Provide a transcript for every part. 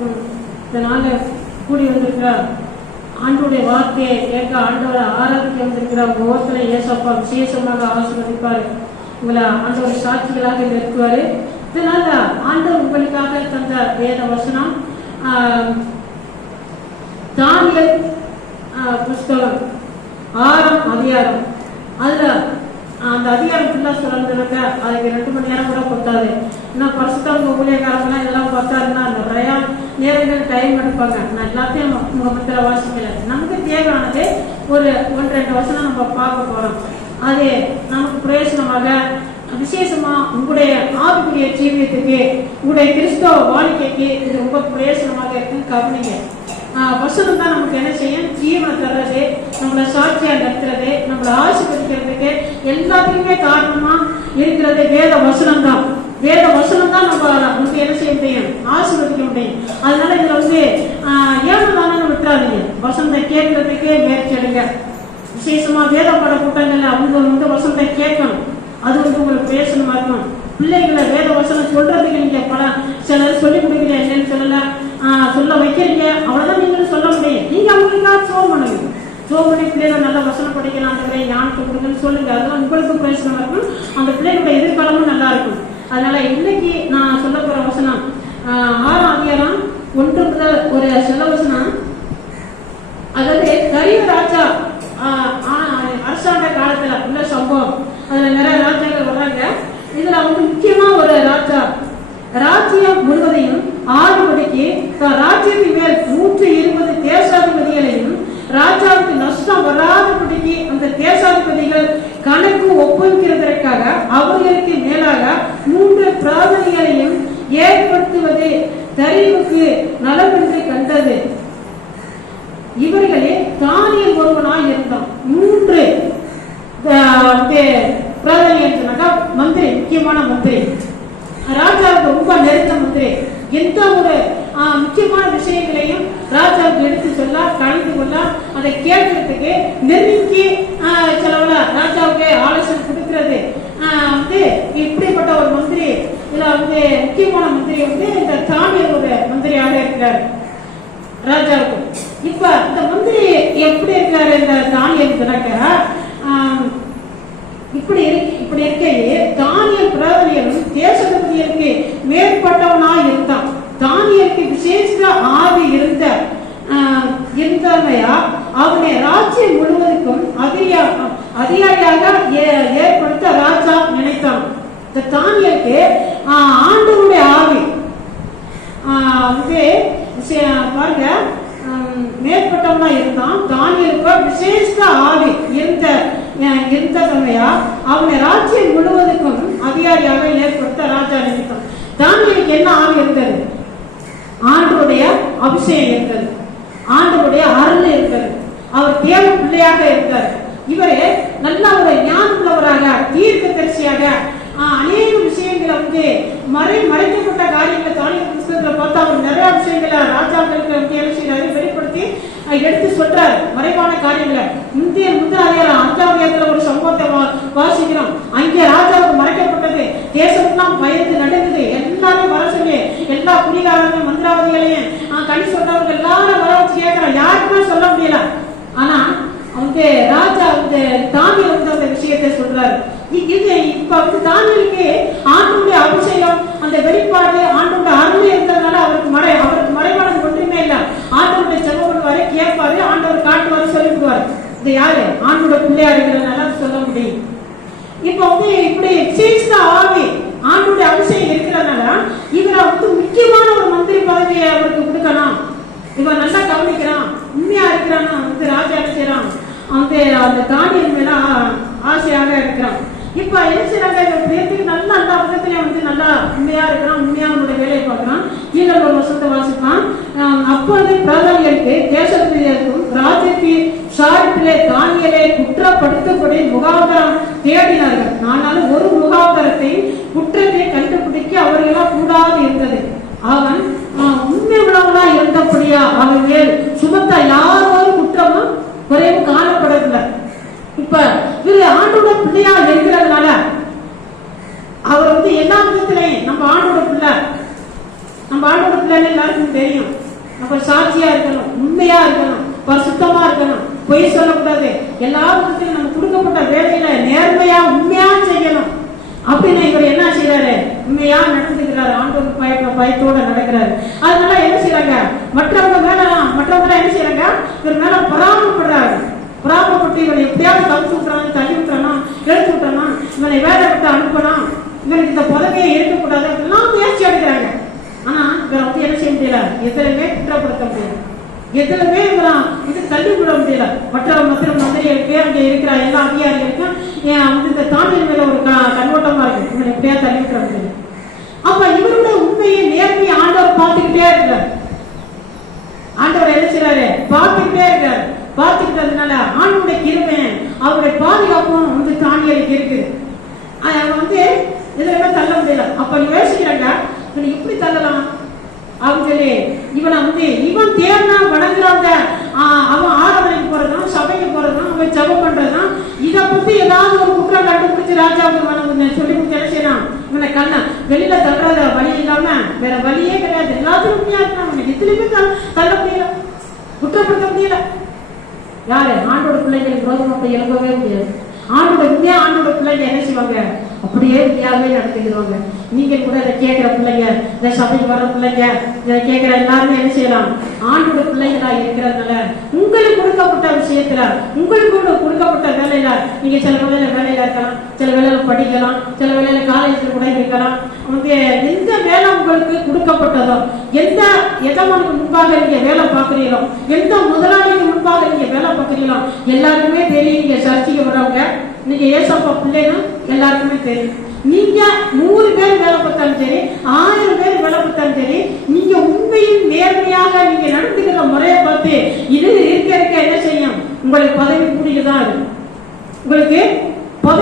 ஆராதனைக்கும் இந்த நாளில் கூடி வந்திருக்கிறார் ஆண்டுடைய வார்த்தையை கேட்க ஆண்டவரை ஆராதிக்க வந்திருக்கிற ஒவ்வொருத்தரை ஏசப்பா விசேஷமாக ஆசீர்வதிப்பார். உங்களை ஆண்டவர் சாட்சிகளாக நிறுத்துவார் இதனால ஆண்டவர் உங்களுக்காக தந்த வேத வசனம் ஆஹ், தானியல் ஆஹ், புஸ்தகம் ஆறாம் அதிகாரம். அதுல அந்த அதிகாரம் ஃபுல்லா சொல்லணுன்னாக்க அதுக்கு ரெண்டு மணி நேரம் கூட பத்தாது. இன்னும் பரிசுத்தவங்க ஊழியக்காரங்களாம் இதெல்லாம் பார்த்தாருன்னா நேரங்கள் டைம் நான் எல்லாத்தையும் உங்க வாசிக்கல நமக்கு தேவையானது ஒரு ஒன்று ரெண்டு வருஷம் நம்ம பார்க்க போகிறோம் அது நமக்கு பிரயோஜனமாக விசேஷமா உங்களுடைய ஆவிக்குரிய ஜீவியத்துக்கு உங்களுடைய கிறிஸ்தவ வாழ்க்கைக்கு இது ரொம்ப பிரயோஜனமாக இருக்குன்னு கவனிங்க. வசனம் தான் நமக்கு என்ன செய்யும்? ஜீவனை தர்றது நம்மளை சாட்சியா நடத்துறது நம்மளை ஆசீர்வதிக்கிறதுக்கு எல்லாத்துக்குமே காரணமா இருக்கிறது வேத வசனம் தான். வேத வசனம் தான் நம்ம நமக்கு என்ன செய்ய முடியும்? ஆசீர்வதிக்க முடியும். அதனால இதுல வந்து ஆஹ் விட்டுறாதீங்க. வசனத்தை கேட்கறதுக்கே முயற்சி எடுங்க. விசேஷமா வேத பாட கூட்டங்கள்ல அவங்க வந்து வசனத்தை கேட்கணும். அது வந்து உங்களுக்கு பேசணுமா இருக்கும் பிள்ளைகளை வேத வசனம் சொல்றதுக்கு நீங்க பல சிலர் சொல்லி கொடுக்குறீங்க. என்னன்னு சொல்லல. சொல்ல வைக்கிறீங்க. அவ்வளவுதான் நீங்களும் சொல்ல முடியும். நீங்க அவங்களுக்காக சோம் பண்ணுங்க. சோம் பண்ணி பிள்ளைகள் நல்ல வசனம் படிக்கலாம் அந்த ஞானத்தை கொடுங்கன்னு சொல்லுங்க. அதெல்லாம் உங்களுக்கு பேசணுமா இருக்கும் அந்த பிள்ளைகளோட எதிர்காலமும் நல்லா இருக்கும். ಅವರು அதிகாரியாக ஏ- ஏற்படுத்த ராஜா நினைத்தான். இந்த தானியலுக்கு ஆண்டவருடைய ஆவி. ஆஹ் வந்து பாருங்க மேற்பட்டவனா இருந்தான். தானியலுக்கு விசேஷ ஆவி. இருந்த அஹ், இருந்ததமையா அவனை ராஜ்யம் முழுவதுக்கும் அதிகாரியாக ஏற்படுத்த ராஜா நினைத்தான். தானியலுக்கு என்ன ஆவி இருந்தது? ஆண்டவருடைய அபிஷேகம் இருந்தது. ஆண்டவருடைய அருள் இருந்தது. அவர் தேவ பிள்ளையாக இருந்தார். இவரு நல்ல ஒரு ஞானமுள்ளவராக தீர்க்க தரிசியாக. அநேக விஷயங்களை வந்து மறை மறைக்கப்பட்ட காரியங்களை தானிய புஸ்தகத்துல பார்த்தா அவர் நிறைய விஷயங்களை ராஜாக்களுக்கு வந்து என்ன செய்யறாரு வெளிப்படுத்தி எடுத்து சொல்றாரு. மறைவான காரியங்களை. முந்தைய முந்தைய அதிகாரம் அஞ்சாவது ஒரு சம்பவத்தை வாசிக்கிறோம். அங்கே ராஜாவுக்கு மறைக்கப்பட்டது. தேசமெல்லாம் பயந்து நடந்தது எல்லாரும் வர சொல்லி எல்லா குடிகாரங்களையும் மந்திராவதிகளையும் அஹ், கணி சொல்றவங்க எல்லாரும் வர வச்சு கேட்கிறோம் யாருக்குமே சொல்ல முடியல ஆனா அவங்க ராஜா வந்து தானியல் வந்து அந்த விஷயத்தை இது இப்ப வந்து தானியலுக்கு ஆண்டுடைய அபிஷேகம் அந்த வெளிப்பாடு ஆண்டுடைய அருள் இருந்ததுனால அவருக்கு மறை அவருக்கு மறைவானது ஒன்றுமே இல்ல. ஆண்டவருடைய செலவு பண்ணுவாரு கேட்பாரு ஆண்டவர் காட்டுவாரு சொல்லிடுவாரு இது யாரு? ஆண்டோட பிள்ளையா இருக்கிறதுனால சொல்ல முடியும். இப்ப வந்து இப்படி விசேஷ ஆவி ஆண்டுடைய அபிஷேகம் இருக்கிறதுனால இவரை வந்து முக்கியமான ஒரு மந்திரி பதவியை அவருக்கு கொடுக்கணும். இவன் நல்லா கவனிக்கிறான். உண்மையா இருக்கிறான் வந்து ராஜா என்ன செய்யறான் அந்த அந்த தானியம் மேல ஆசையாக இருக்கிறான். இப்ப என்ன செய்யறாங்க இவன் பேருக்கு நல்லா அந்த விதத்துல வந்து நல்லா உண்மையா இருக்கிறான் உண்மையா அவனுடைய வேலையை பார்க்கறான். கீழே ஒரு வருஷத்தை வாசிப்பான். அப்போது பிரதமருக்கு பிரதானியருக்கு தேசத்திற்கும் ராஜ்யத்தை சார்பிலே தானியலை குற்றப்படுத்தப்படி முகாபரம் தேடினார்கள். ஆனாலும் ஒரு முகாபரத்தை குற்றத்தை கண்டுபிடிக்க அவர்களால் கூடாது இருந்தது அவன் ஆஹ், உண்மை ஆண்டோட பிள்ளையா இருக்கிறதுனால அவர் வந்து எல்லா விதத்திலையும் நம்ம ஆண்டோட பிள்ளை. நம்ம ஆண்டோட பிள்ளைன்னு எல்லாருக்கும் தெரியும். நம்ம சாட்சியா இருக்கணும் உண்மையா இருக்கணும் பரிசுத்தமா இருக்கணும் பொய் சொல்லக்கூடாது. எல்லா விதத்திலையும் நம்ம கொடுக்கப்பட்ட வேலையில நேர்மையா உண்மையா செய்யணும். அப்படின்னு இவர் என்ன செய்யறாரு உண்மையா நடந்துக்கிறாரு. ஆண்டோட பயப்பட பயத்தோட நடக்கிறாரு. அதனால என்ன செய்யறாங்க மற்றவங்க மேல மற்றவங்க என்ன செய்யறாங்க இவர் மேல பொறாமப்படுறாரு. பொறாமப்பட்டு இவனை எப்படியாவது தவிர்த்து விட்டுறான் தள்ளி விட்டுறானா எழுத்து விட்டானா இவனை வேலை விட்டு அனுப்பலாம் இவனுக்கு இந்த பதவியை இருக்கக்கூடாது அப்படிலாம் முயற்சி எடுக்கிறாங்க. ஆனா இவரை வந்து என்ன செய்ய முடியல? எதிலுமே குற்றப்படுத்த முடியல. எதுலுமே இவரை இது தள்ளி விட முடியல மற்ற மற்ற மந்திரிகளுக்கு அங்கே இருக்கிற எல்லா அதிகாரிகளுக்கும் ஏன் வந்து இந்த தாண்டியல் மேல ஒரு க- கண்ணோட்டமா இருக்கு. இவனை எப்படியா தள்ளி விட்டுற முடியல அப்ப இவருடைய உண்மையை நேர்மையை ஆண்டவர் பார்த்துக்கிட்டே இருக்கிறார் ஆண்டவர் என்ன செய்றாரு பார்த்துக்கிட்டே இருக்காரு பார்த்துக்கிட்டதுனால ஆண்டவருடைய கிருபை அவருடைய பாதுகாப்பும் வந்து தானியலுக்கு இருக்குது. அவன் வந்து இதுல என்ன தள்ள முடியல. அப்ப யோசிக்கிறாங்க இவனை எப்படி தள்ளலாம்? அப்படின்னு சொல்லி இவனை வந்து இவன் தேர்னா வணங்குறாங்க. அவன் ஆராதனைக்கு போறதும் சபைக்கு போறதும் அவன் ஜபம் பண்றதும் இதை பத்தி ஏதாவது ஒரு குற்றம் கண்டுபிடிச்சு ராஜாவுக்கு வணங்குங்க சொல்லி கொடுத்து என்ன செய்யலாம் இவனை கண்ண வெளியில தள்ளாத வழி இல்லாம வேற வழியே கிடையாது. எல்லாத்துக்கும் உண்மையா இருக்கான். அவனுக்கு எதுலையுமே தள்ள தள்ள முடியல. குற்றப்படுத்த முடியல. யாரு? ஆண்டோட பிள்ளைங்களுக்கு விரோதமா போய் எழுப்பவே முடியாது. ஆண்டோட உண்மையா ஆண்டோட பிள்ளைங்க என்ன செய்வாங்க? அப்படியே உண்மையாவே நடத்திக்கிடுவாங்க நீங்க கூட இதை கேட்கிற பிள்ளைங்க இந்த சபைக்கு வர பிள்ளைங்க இதை கேட்கிற எல்லாருமே என்ன செய்யலாம்? ஆண்டோட பிள்ளைகளா இருக்கிறதுனால உங்களுக்கு கொடுக்கப்பட்ட விஷயத்துல உங்களுக்கு கூட கொடுக்கப்பட்ட வேலையில நீங்க சில வேலையில வேலையில இருக்கலாம் சில வேலையில படிக்கலாம் சில வேலையில காலேஜ்ல கூட இருக்கலாம். வந்து எந்த வேலை உங்களுக்கு கொடுக்கப்பட்டதோ எந்த எஜமானுக்கு முன்பாக நீங்க வேலை பார்க்கிறீங்களோ எந்த முதலாளி தெரியலாம் எல்லாருக்குமே தெரியும் நீங்க சர்ச்சைக்கு வரவங்க நீங்க ஏசப்பா பிள்ளைன்னு எல்லாருக்குமே தெரியும். நீங்க நூறு பேர் வேலை பார்த்தாலும் சரி ஆயிரம் பேர் வேலை பார்த்தாலும் சரி நீங்க உண்மையும் நேர்மையாக நீங்க நடந்துக்கிற முறையை பார்த்து இது இருக்க இருக்க என்ன செய்யும் உங்களுக்கு பதவி கூடியதான் இருக்கும் உங்களுக்கு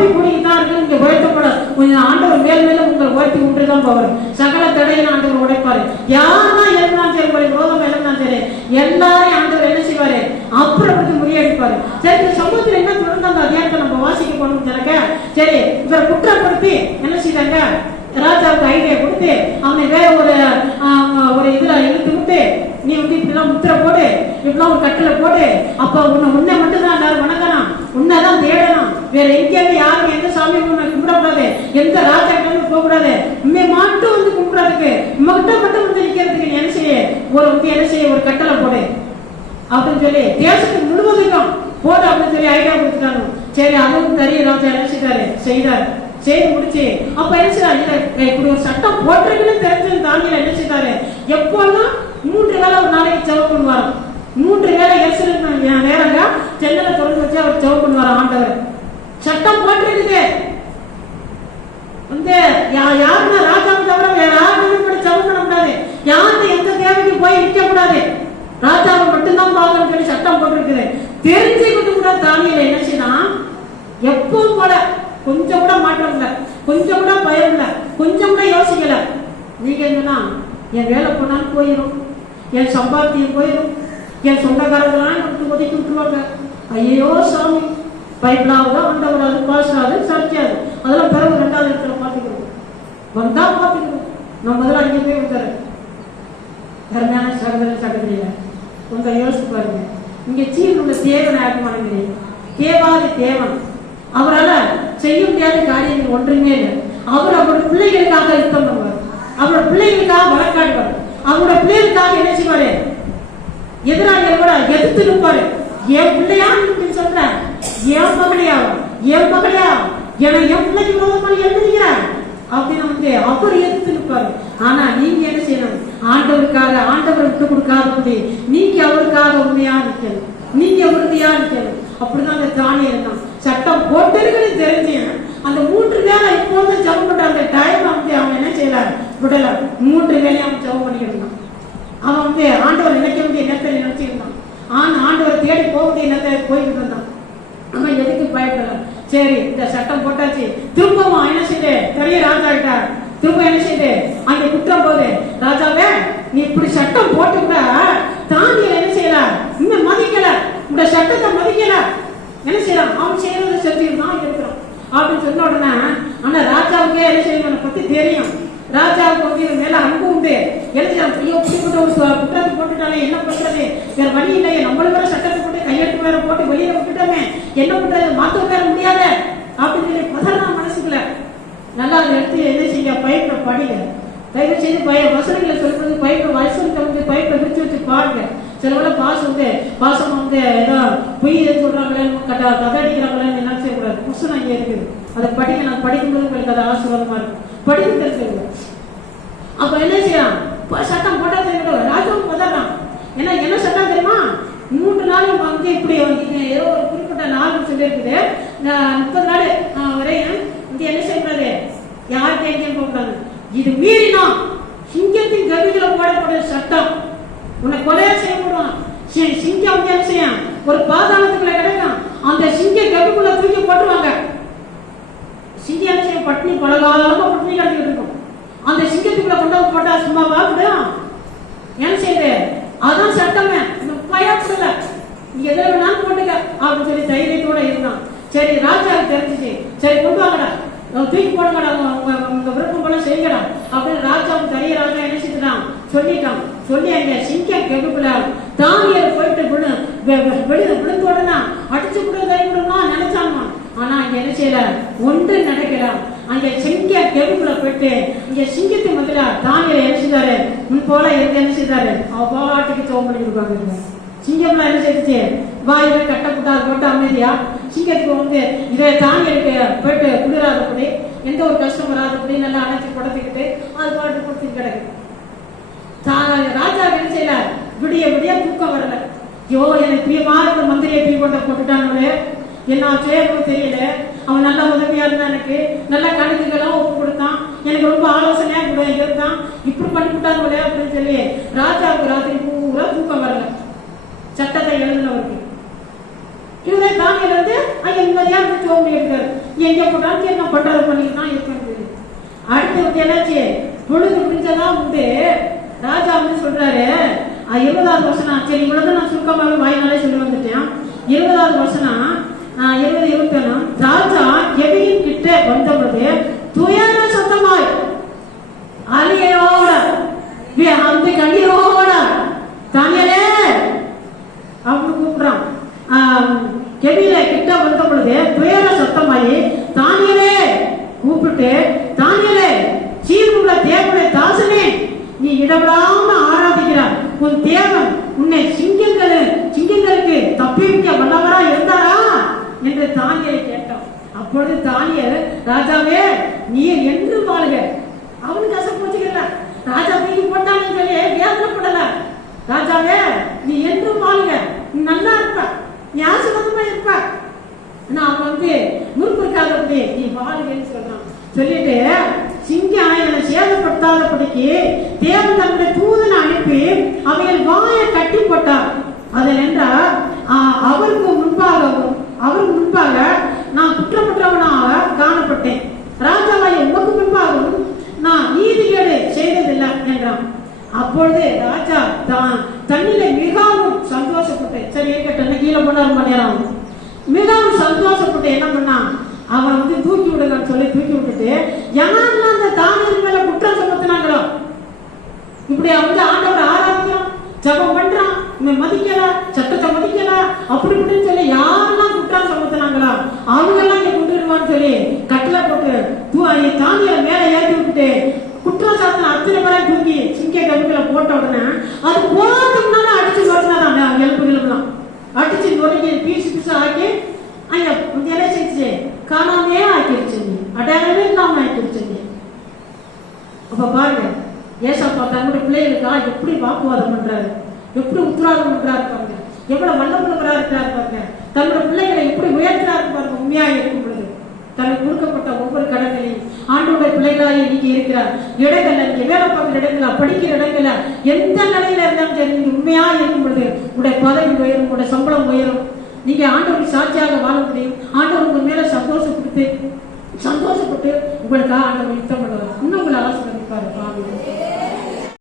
பதவி கூடிக்கு தான் இருக்கு உயர்த்தப்பட கொஞ்சம் ஆண்டவர் மேல் மேலும் உங்களை உயர்த்தி விட்டு தான் போவார். சகல தடையை ஆண்டவர் உடைப்பாரு. யாரா எல்லாம் சரி உங்களுக்கு விரோதம் எல்லாம் சரி எல்லாரையும் ஆண்டவர் என்ன செய்வாரு? அப்புறப்படுத்தி முறியடிப்பாரு. சரி இந்த சமூகத்துல என்ன தொடர்ந்து அந்த அதிகாரத்தை நம்ம வாசிக்க போனோம் எனக்கு சரி இவரை குற்றப்படுத்தி என்ன செய்தாங்க? ராஜாவுக்கு ஐடியா கொடுத்து அவனை வேற ஒரு ஒரு இதுல இழுத்து விட்டு நீ வந்து இப்படிலாம் முத்திரை போடு இப்படிலாம் ஒரு கட்டில போடு அப்ப உன்னை உன்னை மட்டும் தான் எல்லாரும் வணங்கலாம் உன்னைதான் தேட வேற எங்கேயுமே யாரும் எந்த சாமி கும்பிடக்கூடாது? எந்த ராஜாக்களும் போகக்கூடாது? உண்மை மட்டும் வந்து கும்பிடுறதுக்கு உங்ககிட்ட மட்டும் வந்து நிற்கிறதுக்கு என்ன செய்ய? ஒரு வந்து என்ன செய்ய? ஒரு கட்டளை போடு. அப்படின்னு சொல்லி தேசத்துக்கு முழுவதுக்கும் போடு அப்படின்னு சொல்லி ஐடியா கொடுத்துட்டாங்க சரி அதுவும் நிறைய ராஜா என்ன செய்தாரு? செய்தார். செய்து முடிச்சு அப்ப என்ன செய்தார்? இப்படி ஒரு சட்டம் போட்டிருக்குன்னு தெரிஞ்சு தானியல் என்ன செய்தாரு? எப்போல்லாம் மூன்று வேளை ஒரு நாளைக்கு செவ் பண்ணுவாராம். மூன்று வேளை எரிசலுக்கு நேரங்க ஜன்னலை திறந்து வச்சு அவர் செவ் பண்ணுவாராம் ஆண்டவர் சட்டம் போட்டிருக்குது யாருன்னா ராஜாவை தவிர வேற யாருமே இப்படி ஜெபம் கூடாது யாருக்கும் எந்த தேவைக்கு போய் நிற்க கூடாது. ராஜாவை மட்டும்தான் பார்க்கணும் சொல்லி சட்டம் போட்டிருக்குது. தெரிஞ்சுக்கிட்டு கூட தானியல என்ன செய்யலாம் எப்பவும் போல கொஞ்சம் கூட மாற்றம் இல்லை. கொஞ்சம் கூட பயம் இல்லை. கொஞ்சம் கூட யோசிக்கல. நீங்க என்னன்னா என் வேலை போனாலும் போயிடும் என் சம்பாத்தியம் போயிடும் என் சொந்தக்காரங்களாம் விட்டு ஒதுக்கி விட்டுருவாங்க. ஐயோ சாமி. பைபிளாவது ஆண்டவராது பாஸ்டாவது சர்ச்சாது அதெல்லாம் பெற தேவன் யாருக்கு தேவாதி தேவன். அவரால செய்ய முடியாத காரியங்கள் ஒன்றுமே இல்லை. அவர் அவரோட பிள்ளைகளுக்காக யுத்தம் பண்ணுவார். அவரோட பிள்ளைகளுக்காக வழக்காடுவார். அவரோட பிள்ளைகளுக்காக என்ன செய்வாரு? எதிராளிகள் கூட எதிர்த்து நிற்பாரு. என் பிள்ளையா? நீ சொல்ற என் மகளையா? என் மகளையா? என என் பிள்ளைக்கு விரோதமாக எழுதுகிறார் அப்படின்னு வந்து அவர் எதிர்த்து நிற்பாரு. ஆனா நீங்க என்ன செய்யணும்? ஆண்டவருக்காக ஆண்டவர் விட்டு கொடுக்காதபடி நீங்க அவருக்காக உண்மையா நிற்கணும். நீங்க உறுதியா இருக்கணும் அப்படிதான் அந்த தானியம் தான் சட்டம் போட்டிருக்குன்னு தெரிஞ்சு அந்த மூன்று வேலை இப்போது ஜபம் பண்ற அந்த டைம் வந்து அவன் என்ன செய்யல விடல. மூன்று வேலையை அவன் ஜபம் பண்ணிக்கிட்டு அவன் வந்து ஆண்டவர் நினைக்க வேண்டிய நேரத்தை நினைச்சிருந்தான் ஆன் ஆண்டவர் தேடி போக வேண்டிய நேரத்தை போய்கிட்டு இருந்தான். அவன் எதுக்கு பயப்படல? சரி இந்த சட்டம் போட்டாச்சு. திரும்பவும் என்ன செய்து? பெரிய ராஜா கிட்டார் திரும்ப என்ன செய்து? அங்க குற்றம் போது ராஜாவே நீ இப்படி சட்டம் போட்டு கூட தானியல் என்ன செய்யல? இன்னும் மதிக்கல. இந்த சட்டத்தை மதிக்கல. என்ன செய்யலாம் அவன் செய்யறத செஞ்சிருந்தான் இருக்கிறான் அப்படின்னு சொன்ன உடனே ஆனா ராஜாவுக்கே என்ன செய்யணும்? பத்தி தெரியும். ராஜாவுக்கு வந்து இவன் மேல அன்பு உண்டு. எழுதினான் ஐயோ இப்படிப்பட்ட ஒரு குற்றத்தை போட்டுட்டாலே என்ன பண்றது? வேற வழி இல்லையே. நம்மளும் வேற சட்டத்தை போட்டு கையெழுத்து வேற போட்டு வெளியில விட்டுட்டோமே. என்ன பண்றது? மாத்த பேர முடியாத. அப்படின்னு சொல்லி பதறான் மனசுக்குள்ள. நல்லா அதை எடுத்து என்ன செய்ய பயப்பட படிங்க. தயவு செய்து பய வசனங்களை சொல்றது பயப்பட வசனத்தை வந்து பயப்பட விரிச்சு வச்சு பாருங்க. சில பாஸ் வந்து பாசம் வந்து ஏதோ பொய் சொல்றாங்களே கட்ட கதை அடிக்கிறாங்களே என்ன செய்யக்கூடாது புஸ்தகம் அங்கே இருக்குது. அதை படிக்க நான் படிக்கும்போது உங்களுக்கு அது ஆசீர்வாதமா இருக்கும். படிக்க தெரிஞ்சுங்க அப்ப என்ன செய்யலாம்? சட்டம் போட்டா தெரியும் ராஜாவும் பதறான் ஏன்னா என்ன சட்டம் தெரியுமா? மூன்று நாள் வந்து இப்படி வந்து ஏதோ ஒரு குறிப்பிட்ட நாள் சொல்லியிருக்குது. நான் முப்பது நாள் வரையும் இங்க என்ன செய்யக்கூடாது? யார்கிட்ட எங்கேயும் போகக்கூடாது. இது மீறினா சிங்கத்தின் கவிகளை போடக்கூடிய சட்டம் உன்னை கொலையா செய்ய சிங்கம் வந்து என்ன செய்யும் ஒரு பாதாளத்துக்குள்ள கிடைக்கும் அந்த சிங்க கவிக்குள்ள தூக்கி போட்டுருவாங்க. சிங்கம் என்ன செய்யும் பட்டினி பலகாலமா பட்டினி கிடந்துட்டு இருக்கும். அந்த சிங்கத்துக்குள்ள கொண்டு வந்து போட்டா சும்மா வாக்குடும் என்ன செய்யுது அதான் சட்டமே. பயப்படல நீ எதை வேணாலும் போட்டுக்க அப்படின்னு சொல்லி தைரியத்தோட இருந்தான். சரி ராஜாவுக்கு தெரிஞ்சிச்சு. சரி கொண்டு வாங்கடா. தூக்கி போடுங்கடா. உங்க உங்க- விருப்பம் போல செய்யடா அப்படின்னு ராஜாவுக்கு தெரிய ராஜா என்ன செஞ்சுட்டான் சொல்லிட்டான். சொல்லி அங்க சிங்கம் கெடுப்புல தானியல் போயிட்டு விழு வெ- வெளியில விழுந்த உடனே அடிச்சு கூட கை விடுமா நினைச்சாமா ஆனா அங்க என்ன செய்யல? ஒன்று நடக்கல. அங்க சிங்க கெடுப்புல போயிட்டு இங்க சிங்கத்து முதல்ல தானியல் என்ன செய்தாரு முன் போல இருந்து என்ன செய்தாரு? அவ பாட்டுக்கு சோகம் பண்ணி கொடுப்பாங்க சிங்கம்லாம் என்ன செய்துச்சு? வாயில கட்டப்பட்டா போட்டு அமைதியா சிங்கத்துக்கு வந்து இதை தானியலுக்கு போயிட்டு குளிராதபடி எந்த ஒரு கஷ்டம் வராதபடி நல்லா அணைச்சி படத்துக்கிட்டு அது பாட்டு கொடுத்துட்டு கிடக்கு. ராஜா என்ன செய்யல? விடிய விடிய தூக்கம் வரல. ஐயோ எனக்கு பிரியமான இந்த மந்திரியை தூக்கி கொண்ட போட்டுட்டாங்களே. என்ன செய்யணும் தெரியல. அவன் நல்ல உதவியா இருந்தான் எனக்கு. நல்ல கணக்குகள்லாம் ஒப்பு கொடுத்தான். எனக்கு ரொம்ப ஆலோசனையா கூட இருந்தான். இப்படி பண்ணி விட்டாங்களே அப்படின்னு சொல்லி ராஜாவுக்கு ராத்திரி பூரா தூக்கம் வரல. சட்டத்தை எழுதினவருக்கு. இவரே தானியல் இருந்து அங்க நிம்மதியா இருந்து சோம்பி இருக்காரு எங்க போட்டாலும் என்ன பண்றது பண்ணிட்டு தான் இருக்கிறது அடுத்து என்னாச்சு? பொழுது முடிஞ்சதான் வந்து ராஜா வந்து சொல்றாரு இருபதாவது வருஷம் சரி இவ்வளவு நான் சுருக்கமாக வாயினாலே சொல்லி வந்துட்டேன். இருபதாவது வருஷம் இருபது இருபத்தி ஒண்ணு ராஜா எவையின் கிட்ட வந்த பொழுது துயர சத்தமாய் அலியோட வி- அந்த கண்ணீரோட தானியலே அப்படின்னு கூப்பிடுறான் ஆஹ் கெபியில கிட்ட வந்த பொழுது துயர சத்தமாயி தானியலே கூப்பிட்டு தானியலே சீர்குள்ள தேவனுடைய தாசனே நீ இடவிடாம ஆராதிக்கிறார் உன் தேவன் உன்னை சிங்கங்கள் சிங்கங்களுக்கு தப்பிவிக்க வல்லவரா இருந்தாரா என்று தானியலை கேட்டான் அப்பொழுது தானியர் ராஜாவே நீர் என்று வாழ்க. அவனுக்கு அசை போச்சுக்கல ராஜா தூக்கி போட்டான்னு சொல்லி வேதனைப்படல ராஜாவே நீ என்றும் வாழ்க. நீ நல்லா இருப்ப. நீ ஆசீர்வாதமா இருப்ப. நான் வந்து முறுப்புக்காதபடி நீ வாழ்கன்னு சொல்றான். சொல்லிட்டு சிங்கம் என்னை சேதப்படுத்தாதபடிக்கு தேவன் தன்னுடைய தூதனை அனுப்பி அவைகள் வாயை கட்டி போட்டார். அதில் என்றால் அவருக்கு முன்பாகவும் அவருக்கு முன்பாக நான் அப்பொழுது ராஜா தான் தன்னிலே மிகவும் சந்தோஷப்பட்டு சரி இருக்கட்டும் கீழே போனார் மணி நேரம் மிகவும் சந்தோஷப்பட்டு என்ன பண்ணான் அவன் வந்து தூக்கி விடுங்கன்னு சொல்லி தூக்கி விட்டுட்டு யாரெல்லாம் அந்த தானியல் மேல குற்றம் சுமத்தினாங்களோ இப்படி வந்து ஆண்டவர் ஆராதிக்கிறான் ஜபம் பண்றான் இவன் மதிக்கல சட்டத்தை மதிக்கல அப்படி இப்படின்னு சொல்லி யாரெல்லாம் குற்றம் சுமத்தினாங்களோ அவங்க எல்லாம் இங்க கொண்டு சொல்லி கட்டில போட்டு தூ தானியல மேல ஏற்றி விட்டுட்டு குற்றம் அத்தனை பேரை தூக்கி சிங்க கவிகளை போட்ட உடனே அது போறதுக்கு அடிச்சு அடிச்சு நோட்டினாதான் எலும்பு கிளம்பலாம் அடிச்சு நொறுக்கி பீசு பீசு ஆக்கி அங்க என்ன செஞ்சு காணாமையே ஆக்கிடுச்சு அடையாளமே இல்லாம ஆக்கிடுச்சு அப்ப பாருங்க ஏசப்பா தன்னுடைய பிள்ளைகளுக்கா எப்படி வாக்குவாதம் பண்றாரு? எப்படி உத்தரவாதம் பண்றாரு பாருங்க. எவ்வளவு வல்லமுள்ளவரா இருக்கிறாரு பாருங்க. தன்னோட பிள்ளைகளை எப்படி உயர்த்துறாரு பாருங்க. உண்மையா இருக்கும் தனக்கு கொடுக்கப்பட்ட ஒவ்வொரு கடன்களையும் ஆண்டோடைய பிள்ளைகளாய் இன்னைக்கு இருக்கிறார். இடங்கள்ல நீங்க வேலை படிக்கிற இடங்கள எந்த நிலையில இருந்தாலும் சரி நீங்க உண்மையா இருக்கும் பொழுது உங்களுடைய பதவி உயரும் உங்களுடைய சம்பளம் உயரும். நீங்க ஆண்டவருக்கு சாட்சியாக வாழ முடியும். மேல சந்தோஷம் சந்தோஷப்பட்டு உங்களுக்காக ஆண்டவர் யுத்தம் பண்ணுவார். இன்னும் உங்களை ஆசீர்வதிப்பார். பாருங்க